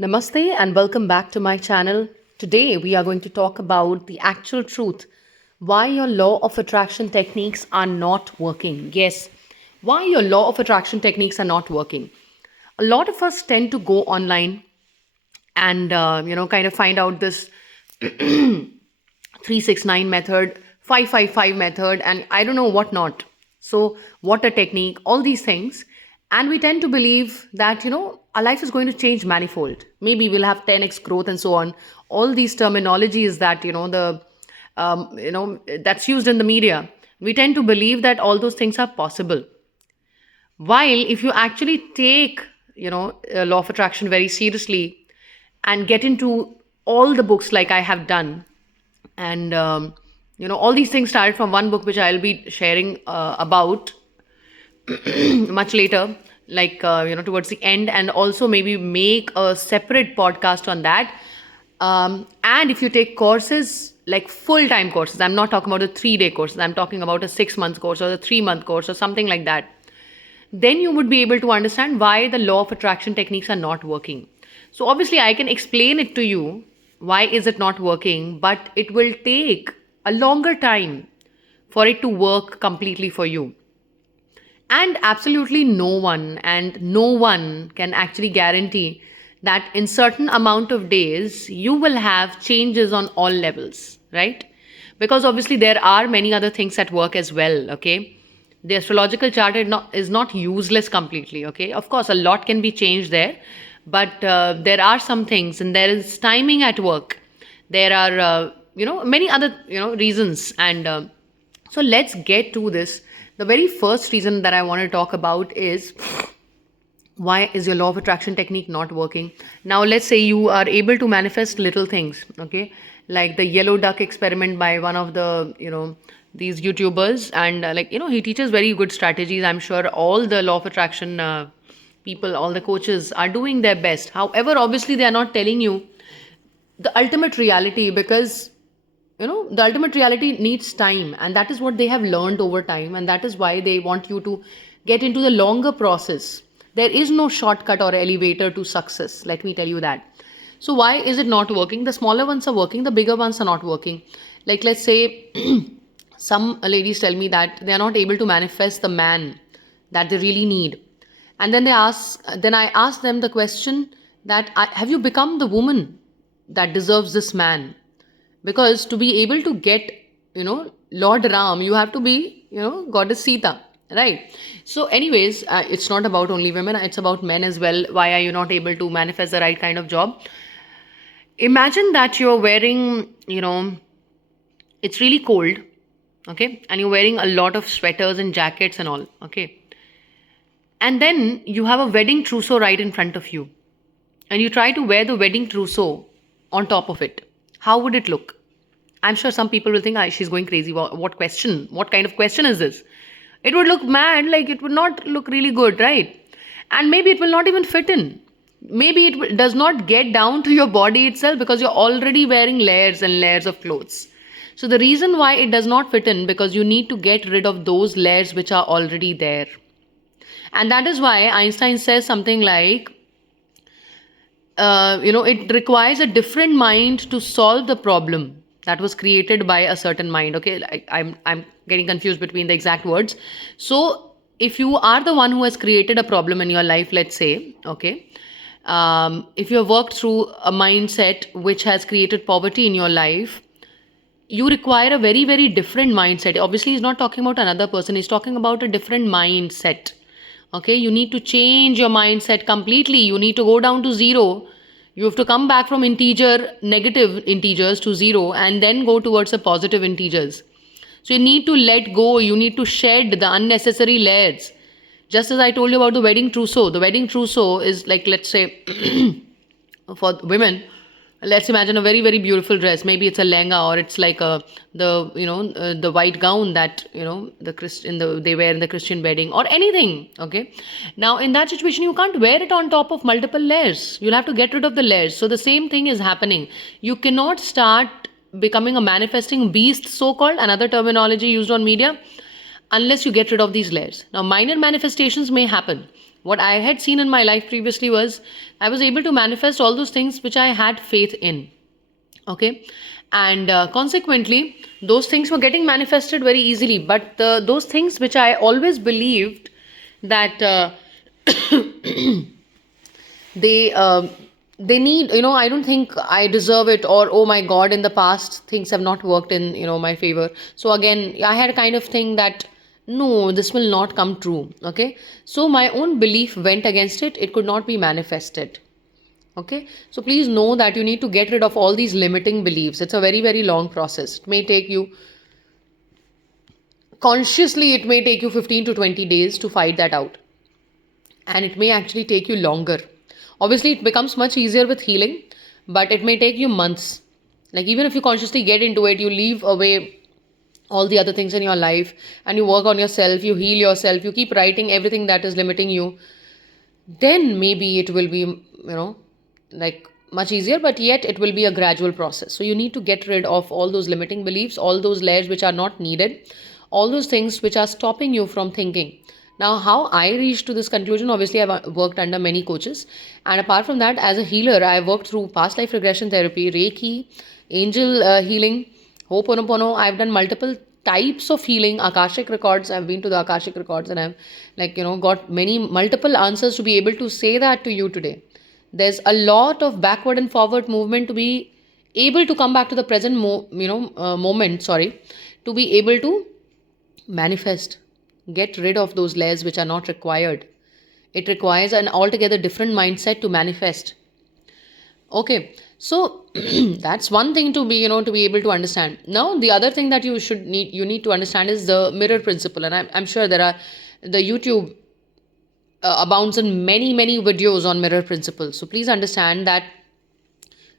Namaste and welcome back to my channel. Today we are going to talk about the actual truth why your law of attraction techniques are not working. Yes, why your law of attraction techniques are not working. A lot of us tend to go online and kind of find out this 369 method, 555 method, and I don't know what not. So, water technique, all these things. And we tend to believe that, our life is going to change manifold. Maybe we'll have 10x growth and so on. All these terminologies that, that's used in the media. We tend to believe that all those things are possible. While if you actually take, law of attraction very seriously and get into all the books like I have done, and all these things started from one book which I'll be sharing about much later, like towards the end, and also maybe make a separate podcast on that. And if you take courses like full-time courses, I'm not talking about a 3-day courses, I'm talking about a 6-month course or a 3-month course or something like that, then you would be able to understand why the law of attraction techniques are not working. So obviously I can explain it to you why is it not working, but it will take a longer time for it to work completely for you. And absolutely no one can actually guarantee that in certain amount of days you will have changes on all levels, right? Because obviously there are many other things at work as well, okay? The astrological chart is not useless completely, okay? Of course, a lot can be changed there, but there are some things, and there is timing at work. There are, many other, reasons. And so let's get to this. The very first reason that I want to talk about is why is your law of attraction technique not working. Now let's say you are able to manifest little things, okay, like the yellow duck experiment by one of the these YouTubers, and he teaches very good strategies. I'm sure all the law of attraction people, all the coaches are doing their best. However, obviously they are not telling you the ultimate reality, because the ultimate reality needs time, and that is what they have learned over time, and that is why they want you to get into the longer process. There is no shortcut or elevator to success, let me tell you that. So why is it not working? The smaller ones are working, the bigger ones are not working. Like, let's say some ladies tell me that they are not able to manifest the man that they really need, and then I ask them the question that have you become the woman that deserves this man? Because to be able to get Lord Ram, you have to be goddess Sita, right? So anyways, it's not about only women, it's about men as well. Why are you not able to manifest the right kind of job? Imagine that you're wearing, it's really cold, okay, and you're wearing a lot of sweaters and jackets and all, okay, and then you have a wedding trousseau right in front of you, and you try to wear the wedding trousseau on top of it. How would it look? I'm sure some people will think, she's going crazy. What question? What kind of question is this? It would look mad, like it would not look really good, right? And maybe it will not even fit in. Maybe it does not get down to your body itself, because you're already wearing layers and layers of clothes. So the reason why it does not fit in, because you need to get rid of those layers which are already there. And that is why Einstein says something like, it requires a different mind to solve the problem that was created by a certain mind. Okay, I'm getting confused between the exact words. So if you are the one who has created a problem in your life, let's say, okay, if you have worked through a mindset which has created poverty in your life, you require a very, very different mindset. Obviously, he's not talking about another person, he's talking about a different mindset. Okay, you need to change your mindset completely. You need to go down to zero. You have to come back from negative integers to zero, and then go towards the positive integers. So you need to let go, you need to shed the unnecessary layers. Just as I told you about the wedding trousseau. The wedding trousseau is like, let's say, for women, let's imagine a very, very beautiful dress. Maybe it's a lehenga, or it's like the white gown that they wear in the Christian wedding, or anything. Okay, now in that situation you can't wear it on top of multiple layers. You'll have to get rid of the layers. So the same thing is happening. You cannot start becoming a manifesting beast, so called, another terminology used on media, unless you get rid of these layers. Now minor manifestations may happen, What I had seen in my life previously was I was able to manifest all those things which I had faith in. Okay. And consequently, those things were getting manifested very easily, but those things which I always believed that they they need, I don't think I deserve it, or oh my god, in the past things have not worked in my favor. So again, I had a kind of thing that no, this will not come true. Okay. So my own belief went against it. It could not be manifested. Okay. So please know that you need to get rid of all these limiting beliefs. It's a very, very long process. It may take you, consciously, it may take you 15 to 20 days to fight that out. And it may actually take you longer. Obviously, it becomes much easier with healing, but it may take you months. Like, even if you consciously get into it, you leave away all the other things in your life and you work on yourself, you heal yourself, you keep writing everything that is limiting you, then maybe it will be, like much easier, but yet it will be a gradual process. So you need to get rid of all those limiting beliefs, all those layers which are not needed, all those things which are stopping you from thinking. Now, how I reached to this conclusion, obviously, I've worked under many coaches. And apart from that, as a healer, I've worked through past life regression therapy, Reiki, angel healing, Ho'oponopono. I've done multiple types of healing, Akashic records. I've been to the Akashic records and I've, got many multiple answers to be able to say that to you today. There's a lot of backward and forward movement to be able to come back to the present moment, to be able to manifest, get rid of those layers which are not required. It requires an altogether different mindset to manifest. Okay. So that's one thing to be, to be able to understand. Now, the other thing that you need to understand is the mirror principle. And I'm sure there are, the YouTube abounds in many, many videos on mirror principle. So please understand that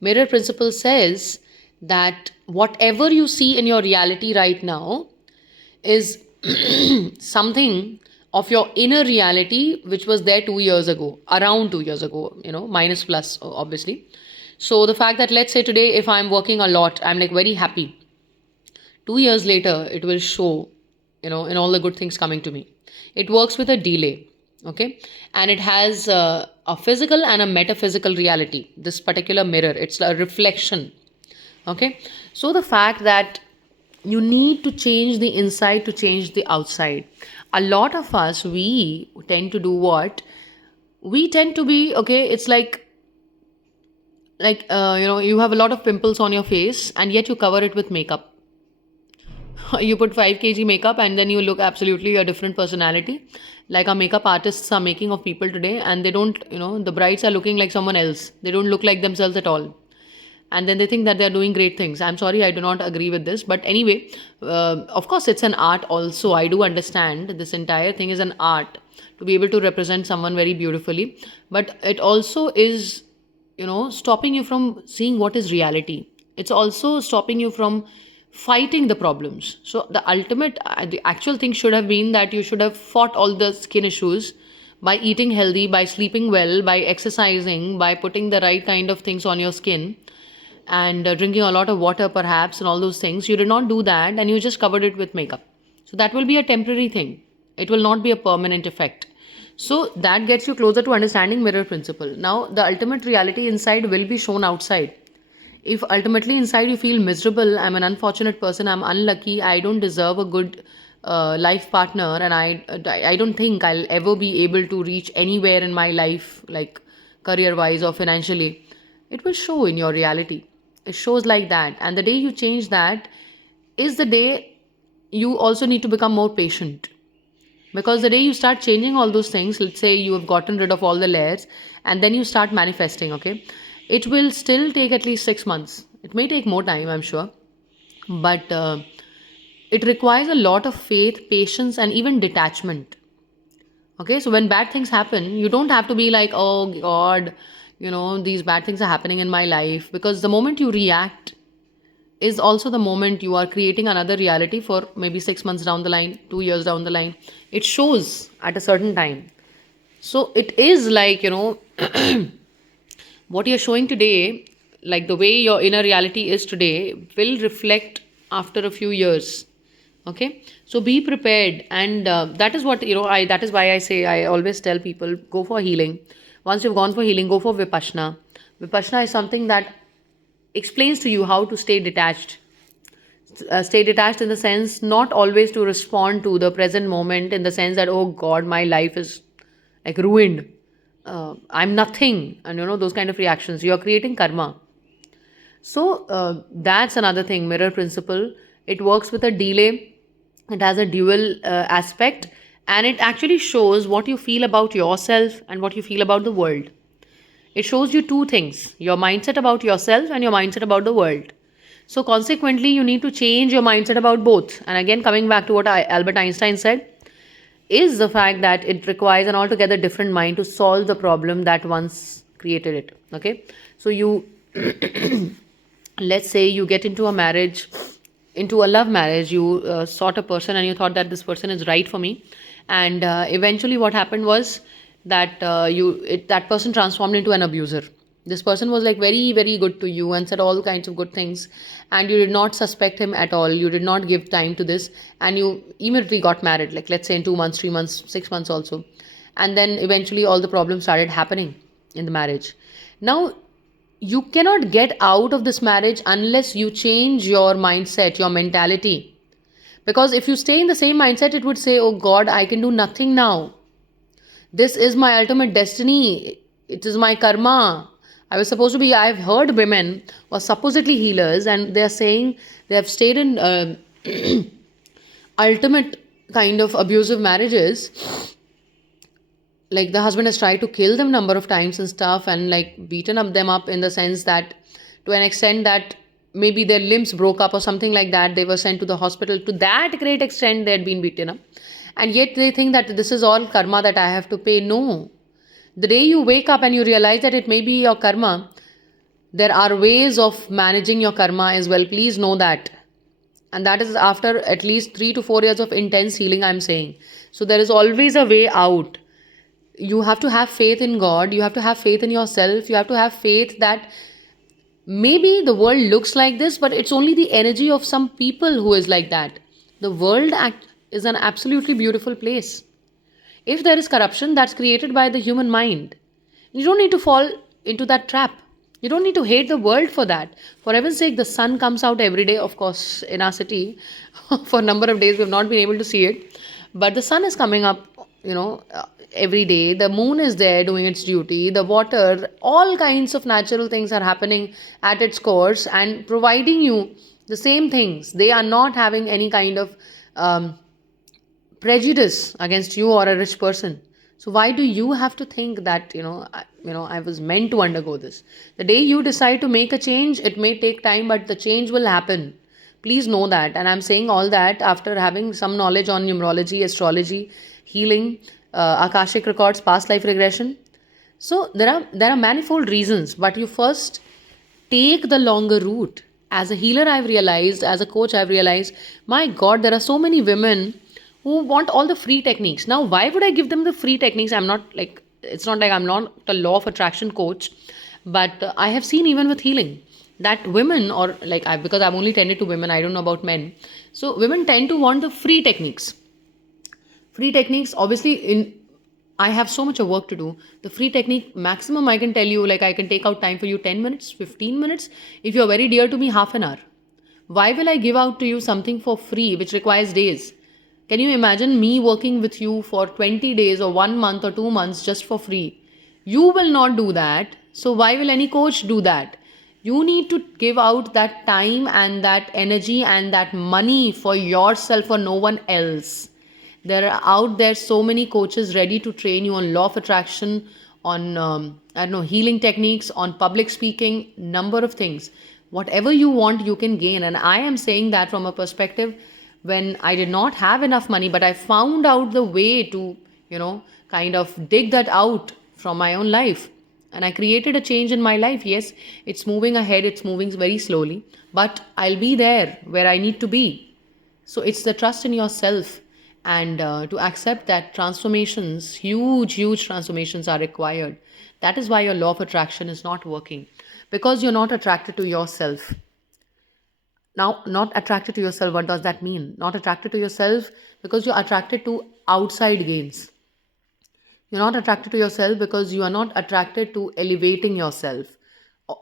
mirror principle says that whatever you see in your reality right now is something of your inner reality which was there 2 years ago, around 2 years ago, minus plus, obviously. So the fact that, let's say today, if I'm working a lot, I'm like very happy. 2 years later, it will show, in all the good things coming to me. It works with a delay. Okay. And it has a physical and a metaphysical reality. This particular mirror, it's a reflection. Okay. So the fact that you need to change the inside to change the outside. A lot of us, we tend to do what? We tend to be, okay, it's like, you have a lot of pimples on your face and yet you cover it with makeup. You put 5 kg makeup and then you look absolutely a different personality. Like our makeup artists are making of people today, and they don't, the brides are looking like someone else. They don't look like themselves at all. And then they think that they're doing great things. I'm sorry, I do not agree with this. But anyway, of course, it's an art also. I do understand this entire thing is an art to be able to represent someone very beautifully. But it also is, stopping you from seeing what is reality. It's also stopping you from fighting the problems. So the actual thing should have been that you should have fought all the skin issues by eating healthy, by sleeping well, by exercising, by putting the right kind of things on your skin, and drinking a lot of water perhaps, and all those things. You did not do that, and you just covered it with makeup. So that will be a temporary thing. It will not be a permanent effect. So that gets you closer to understanding mirror principle. Now, the ultimate reality inside will be shown outside. If ultimately inside you feel miserable, I'm an unfortunate person, I'm unlucky, I don't deserve a good life partner, and I don't think I'll ever be able to reach anywhere in my life, like career wise or financially, it will show in your reality. It shows like that. And the day you change that is the day you also need to become more patient. Because the day you start changing all those things, let's say you have gotten rid of all the layers and then you start manifesting, okay, it will still take at least 6 months. It may take more time, I'm sure. But it requires a lot of faith, patience, and even detachment. Okay, so when bad things happen, you don't have to be like, oh God, these bad things are happening in my life. Because the moment you react is also the moment you are creating another reality for maybe 6 months down the line, 2 years down the line. It shows at a certain time. So it is like, what you're showing today, like the way your inner reality is today, will reflect after a few years. Okay, so be prepared, and that is what I. That is why I say, I always tell people, go for healing. Once you've gone for healing, go for vipassana. Vipassana is something that explains to you how to stay detached. Stay detached in the sense not always to respond to the present moment in the sense that, oh God, my life is like ruined. I'm nothing, and those kind of reactions. You are creating karma. So that's another thing, mirror principle. It works with a delay. It has a dual aspect, and it actually shows what you feel about yourself and what you feel about the world. It shows you two things: your mindset about yourself and your mindset about the world. So, consequently, you need to change your mindset about both. And again, coming back to what Albert Einstein said, is the fact that it requires an altogether different mind to solve the problem that once created it. Okay, so you let's say you get into a marriage, into a love marriage. You sought a person and you thought that this person is right for me, and eventually what happened was that that person transformed into an abuser. This person was like very very good to you and said all kinds of good things, and you did not suspect him at all. You did not give time to this, and you immediately got married, like let's say in 2 months, 3 months, 6 months also. And then eventually all the problems started happening in the marriage. Now you cannot get out of this marriage unless you change your mindset, your mentality. Because if you stay in the same mindset, it would say, oh God, I can do nothing now. This is my ultimate destiny. It is my karma. I was supposed to be, I've heard women who are supposedly healers and they're saying they have stayed in ultimate kind of abusive marriages, like the husband has tried to kill them number of times and stuff, and like beaten up them up in the sense that, to an extent that maybe their limbs broke up or something like that, they were sent to the hospital. To that great extent they had been beaten up, and yet they think that this is all karma that I have to pay. No, the day you wake up and you realize that it may be your karma, there are ways of managing your karma as well. Please know that. And that is after at least 3 to 4 years of intense healing, I'm saying. So there is always a way out. You have to have faith in God, you have to have faith in yourself, you have to have faith that maybe the world looks like this, but it's only the energy of some people who is like that. The world is an absolutely beautiful place. If there is corruption, that's created by the human mind. You don't need to fall into that trap. You don't need to hate the world for that. For heaven's sake, the sun comes out every day. Of course, in our city, for a number of days, we've not been able to see it. But the sun is coming up, every day. The moon is there doing its duty. The water, all kinds of natural things are happening at its course and providing you the same things. They are not having any kind of um, prejudice against you or a rich person. So why do you have to think that I was meant to undergo this? The day you decide to make a change, it may take time, but the change will happen. Please know that. And I'm saying all that after having some knowledge on numerology, astrology, healing, akashic records, past life regression. So there are manifold reasons, but you first take the longer route. As a healer, I've realized, as a coach, I've realized, my God, there are so many women who want all the free techniques. Now, why would I give them the free techniques? It's not like I'm not a law of attraction coach, but I have seen even with healing that women, or because I've only tended to women, I don't know about men. So, women tend to want the free techniques. Obviously, in I have so much of work to do. The free technique maximum I can tell you, like I can take out time for you 10 minutes, 15 minutes. If you're very dear to me, half an hour. Why will I give out to you something for free which requires days? Can you imagine me working with you for 20 days or 1 month or 2 months just for free? You will not do that. So why will any coach do that? You need to give out that time and that energy and that money for yourself, for no one else. There are out there so many coaches ready to train you on law of attraction, on I don't know, healing techniques, on public speaking, number of things. Whatever you want, you can gain. And I am saying that from a perspective when I did not have enough money, but I found out the way to, kind of dig that out from my own life. And I created a change in my life. Yes, it's moving ahead, it's moving very slowly, but I'll be there where I need to be. So it's the trust in yourself, and to accept that transformations, huge transformations are required. That is why your law of attraction is not working, because you're not attracted to yourself. Now, not attracted to yourself, what does that mean? Not attracted to yourself because you're attracted to outside gains. You're not attracted to yourself because you are not attracted to elevating yourself,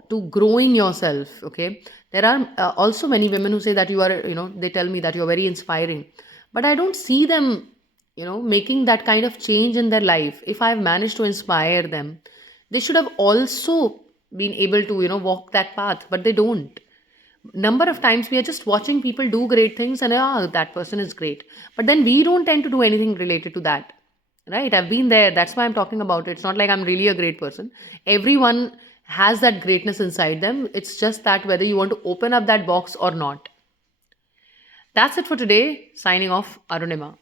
to growing yourself. Okay. There are also many women who say that you are, they tell me that you're very inspiring, but I don't see them, making that kind of change in their life. If I've managed to inspire them, they should have also been able to, walk that path, but they don't. Number of times we are just watching people do great things and that person is great, but then we don't tend to do anything related to that, right? I've been there, that's why I'm talking about it. It's not like I'm really a great person. Everyone has that greatness inside them. It's just that whether you want to open up that box or not. That's it for today. Signing off, Arunima.